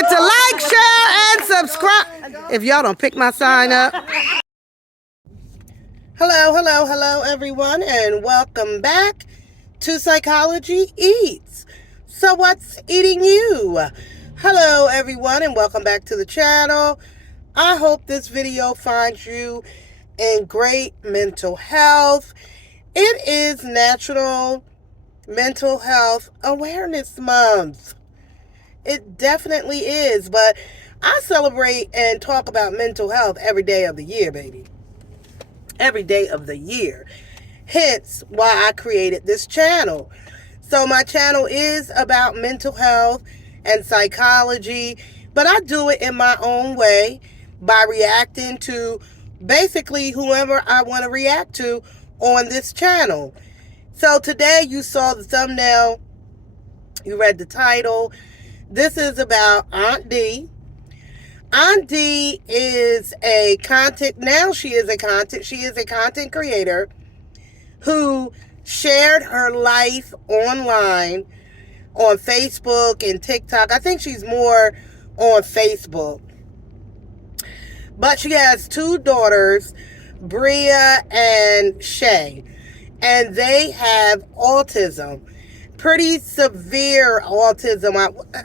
forget to like, share, and subscribe. If y'all don't pick my sign up. Hello, everyone, and welcome back to Psychology Eats. So what's eating you? Hello, everyone, and welcome back to the channel. I hope this video finds you in great mental health. It is National Mental Health Awareness Month. It definitely is, but I celebrate and talk about mental health every day of the year, baby. Every day of the year. Hence why I created this channel. So my channel is about mental health and psychology, but I do it in my own way by reacting to basically whoever I want to react to on this channel. So today you saw the thumbnail, you read the title. This is about Aunt D. Aunt D is a content creator who shared her life online on Facebook and TikTok. I think she's more on Facebook. But she has two daughters, BRIA and SHAY, and they have autism. Pretty severe autism.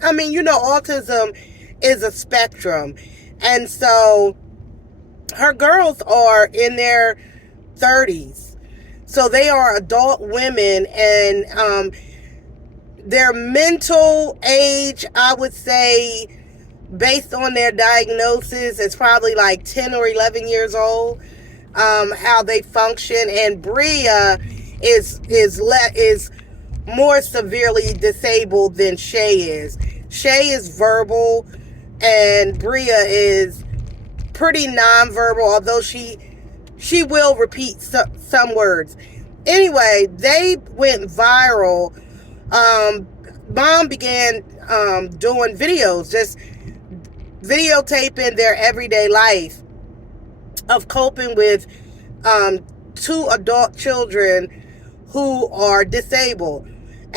I mean, you know, autism is a spectrum. And so her girls are in their 30s. So they are adult women, and their mental age, I would say, based on their diagnosis, is probably like 10 or 11 years old, how they function. And Bria is more severely disabled than Shay is. Shay is verbal, and Bria is pretty nonverbal, although she will repeat some words. Anyway, they went viral. Mom began doing videos, just videotaping their everyday life of coping with two adult children who are disabled.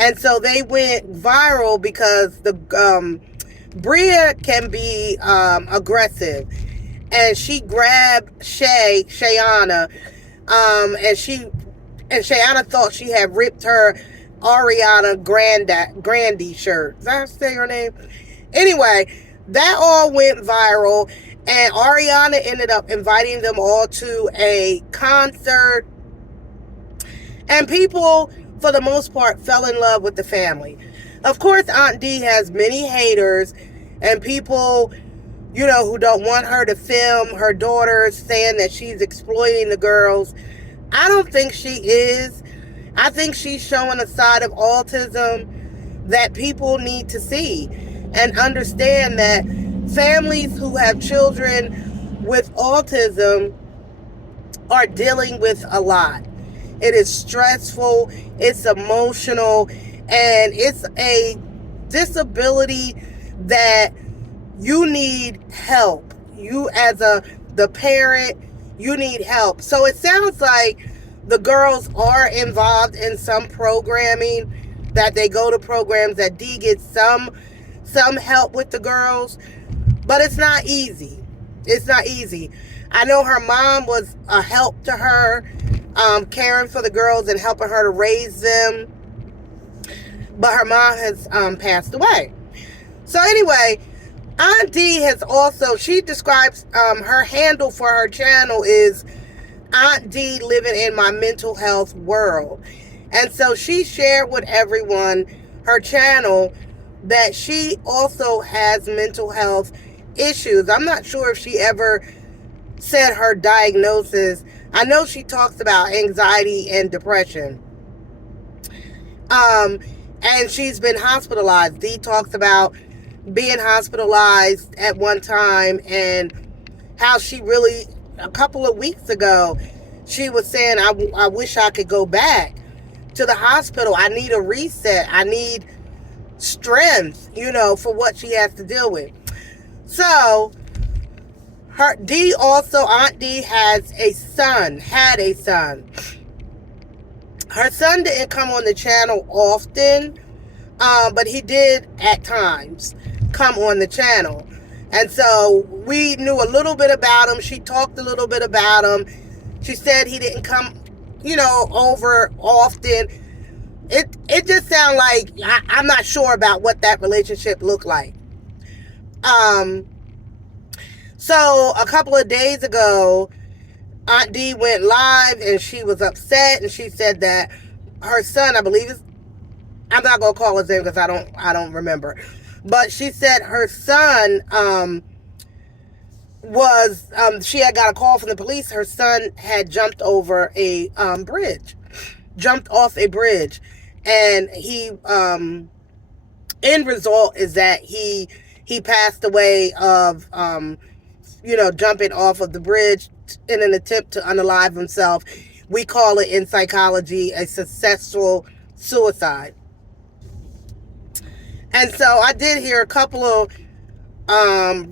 And so they went viral because the Bria can be aggressive, and she grabbed Shayana, and Shayana thought she had ripped her Ariana Grande shirt. Did I say her name? Anyway, that all went viral, and Ariana ended up inviting them all to a concert, and people, for the most part, fell in love with the family. Of course, Aunt D has many haters and people, you know, who don't want her to film her daughters, saying that she's exploiting the girls. I don't think she is. I think she's showing a side of autism that people need to see and understand that families who have children with autism are dealing with a lot. It is stressful, it's emotional, and it's a disability that you need help. You as the parent, you need help. So it sounds like the girls are involved in some programming, that they go to programs, that Dee gets some help with the girls, but it's not easy. It's not easy. I know her mom was a help to her, caring for the girls and helping her to raise them, but her mom has passed away. So anyway, Aunt D has also, she describes her handle for her channel is Aunt D Living in My Mental Health World. And so she shared with everyone, her channel, that she also has mental health issues. I'm not sure if she ever said her diagnosis. I know she talks about anxiety and depression. And she's been hospitalized. Dee talks about being hospitalized at one time, and how she really, a couple of weeks ago, she was saying, I wish I could go back to the hospital. I need a reset. I need strength, you know, for what she has to deal with. So Aunt D has a son, had a son. Her son didn't come on the channel often, but he did at times. come on the channel. And so we knew a little bit about him. She talked a little bit about him. She said he didn't come, over often. It just sounded like I'm not sure about what that relationship looked like. So a couple of days ago, Aunt D went live and she was upset, and she said that her son, I believe I'm not gonna call his name because I don't remember, but she said her son she had got a call from the police. Her son had jumped over a jumped off a bridge, and he end result is that he passed away of jumping off of the bridge in an attempt to unalive himself. We call it in psychology a successful suicide. And so I did hear a couple of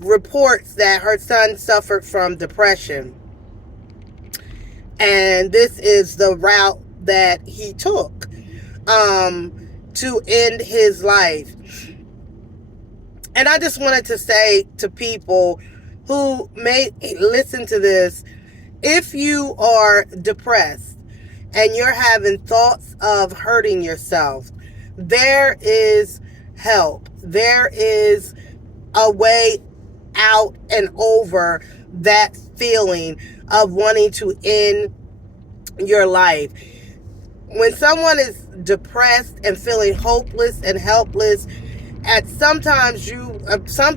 reports that her son suffered from depression. And this is the route that he took to end his life. And I just wanted to say to people who may listen to this, if you are depressed and you're having thoughts of hurting yourself, there is help. There is a way out and over that feeling of wanting to end your life. When someone is depressed and feeling hopeless and helpless, some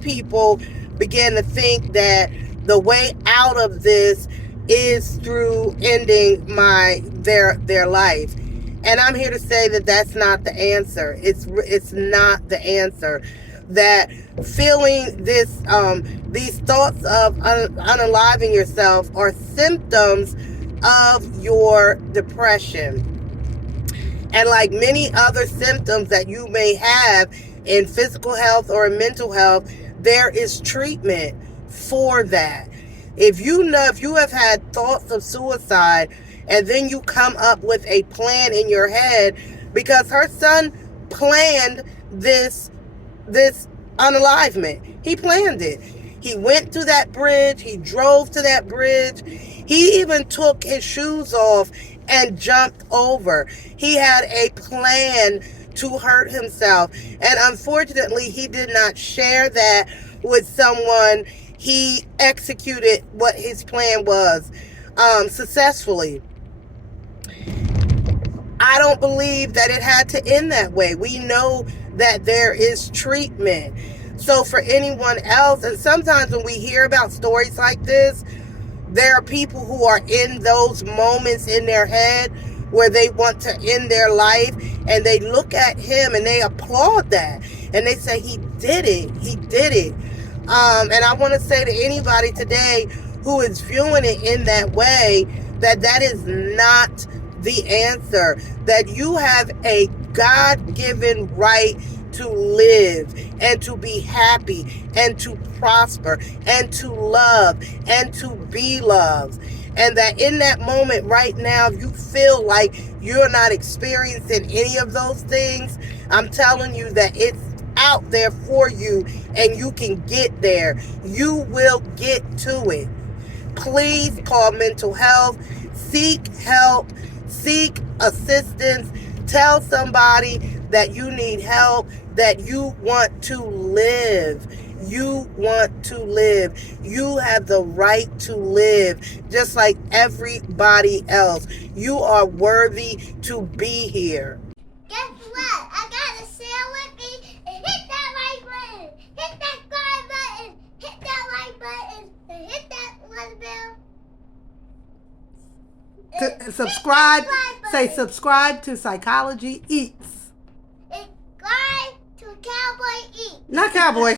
people begin to think that the way out of this is through ending their life. And I'm here to say that that's not the answer. It's not the answer. That feeling these thoughts of unaliving yourself are symptoms of your depression. And like many other symptoms that you may have in physical health or in mental health, there is treatment for that. If you have had thoughts of suicide and then you come up with a plan in your head, because her son planned this unalivement. He planned it. He went to that bridge. He drove to that bridge. He even took his shoes off and jumped over. He had a plan to hurt himself. And unfortunately, he did not share that with someone. He executed what his plan was successfully. I don't believe that it had to end that way. We know that there is treatment. So for anyone else, and sometimes when we hear about stories like this, there are people who are in those moments in their head where they want to end their life, and they look at him and they applaud that. And they say, he did it. He did it. And I want to say to anybody today who is viewing it in that way, that is not the answer. That you have a God-given right to live and to be happy and to prosper and to love and to be loved. And that in that moment right now, if you feel like you're not experiencing any of those things, I'm telling you that it's out there for you and you can get there. You will get to it. Please call mental health. Seek help. Seek assistance. Tell somebody that you need help, that you want to live. You want to live. You have the right to live just like everybody else. You are worthy to be here. Guess what? I got a share with me, and hit that like button. Hit that subscribe button. Hit that like button. And hit that little bell. Subscribe. Say subscribe to Psychology Eats. Subscribe to Cowboy Eats. Not Cowboy.